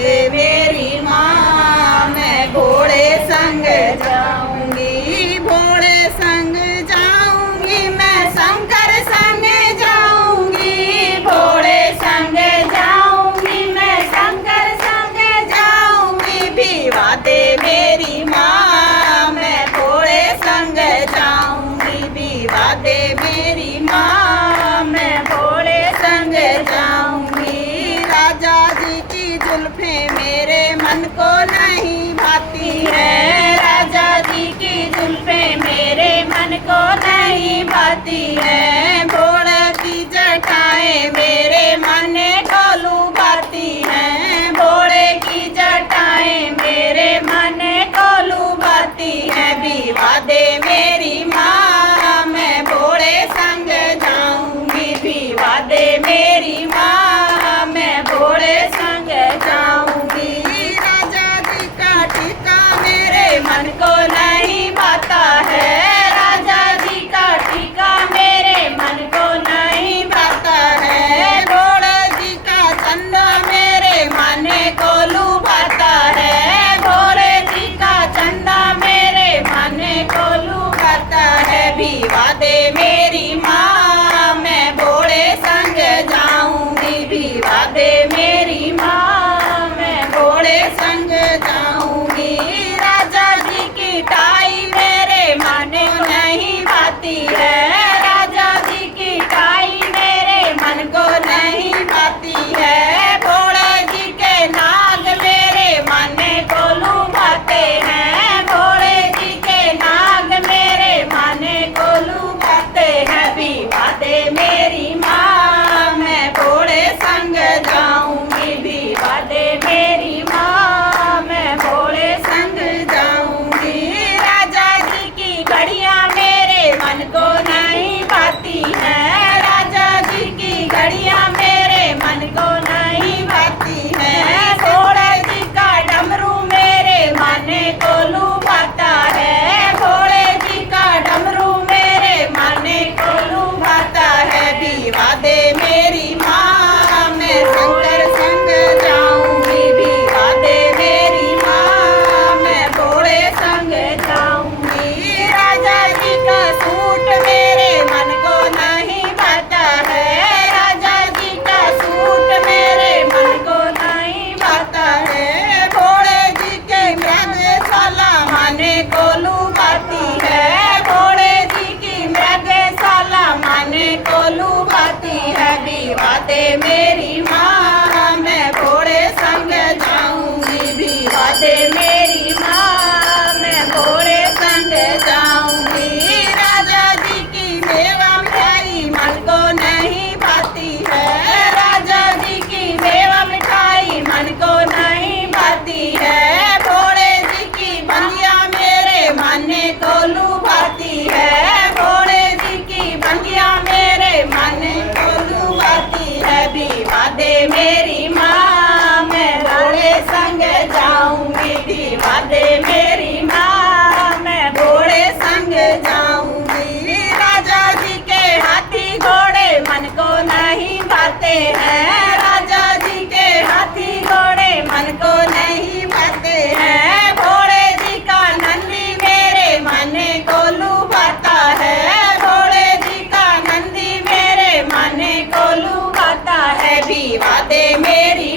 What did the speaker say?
दे मेरी माँ, मैं भोले संग जाऊंगी, भोले संग जाऊंगी, मैं शंकर संग जाऊंगी, भोले संग जाऊंगी, मैं शंकर संग जाऊंगी। विवाह दे मेरी माँ, मैं भोले संग जाऊंगी, विवाह दे मेरी माँ, मैं भोले संग जाऊंगी। राजा जी की जुल्फे मेरे मन को नहीं भाती है, राजा जी की जुल्फे मेरे मन को नहीं भाती है, भोले की जटाएं मेरे मन को लुभाती हैं, भोले की जटाएं मेरे मन को लुभाती हैं। विवाह दे मेरी माँ, मैं भोले संग जाऊंगी, विवाह दे मेरी माँ, मैं भोले संग जाऊंगी। राजा जी का टीका मेरे मन को नहीं भाता है, राजा जी का टीका मेरे मन को नहीं भाता है, भोले जी का चंदा मेरे मन को लुभाता है, भोले जी का चंदा मेरे मन को लुभाता है। विवाह दे मेरी माँ, मैं भोले संग जाऊंगी, विवाह दे मेरी माँ, मैं भोले संग जाऊंगी। राजा जी की टाई मेरे मन को नहीं भाती है, राजा जी की टाई मेरे मन को नहीं भाती है, भोले जी के नाग मेरे मन को लुभाते हैं, भोले जी के नाग मेरे मन को लुभाते हैं। विवाह दे मेरी माँ, मैं भोले संग जाऊंगी, विवाह दे मेरी माँ, मैं भोले संग जाऊंगी। राजा जी की घड़ियाँ मेरे मन को नहीं भाती है, राजा जी की घड़ियाँ मेरे मन को नहीं भाती है, भोले जी का डमरू मेरे मन को लुभाता है, भोले जी का डमरू मेरे मन को लुभाता है। विवाह दे मेरी माँ, मैं शंकर संग जाऊंगी, विवाह दे मेरी माँ, मैं भोले संग जाऊंगी। राजा जी का सूट मेरे मन को नहीं भाता है, राजा जी का सूट मेरे मन को नहीं भाता है, भोले जी के मृगशाला मन को लुभाती है, भोले जी की मृगशाला मन को लुभाती है। विवाह दे मेरी माँ, मैं भोले संग जाऊंगी, विवाह दे मेरी माँ, मैं भोले संग जाऊंगी। राजा जी की मेवा मिठाई मन को नहीं भाती है, राजा जी की मेवा मिठाई मन को नहीं भाती है, भोले जी की बंगिया मेरे मन को लुभाती है, भोले जी की बंगिया मेरे मन को लुभाती है। विवाह दे मेरी माँ, मैं भोले संग जाऊंगी, विवाह दे मेरी माँ, मैं भोले संग जाऊंगी। राजा जी के हाथी घोड़े मन को नहीं भाते हैं, राजा जी के हाथी घोड़े मन को नहीं भाते हैं, भोले जी का नंदी मेरे मन को लुभाता है, भोले जी का नंदी मेरे मन को लुभाता है। विवाह दे मेरी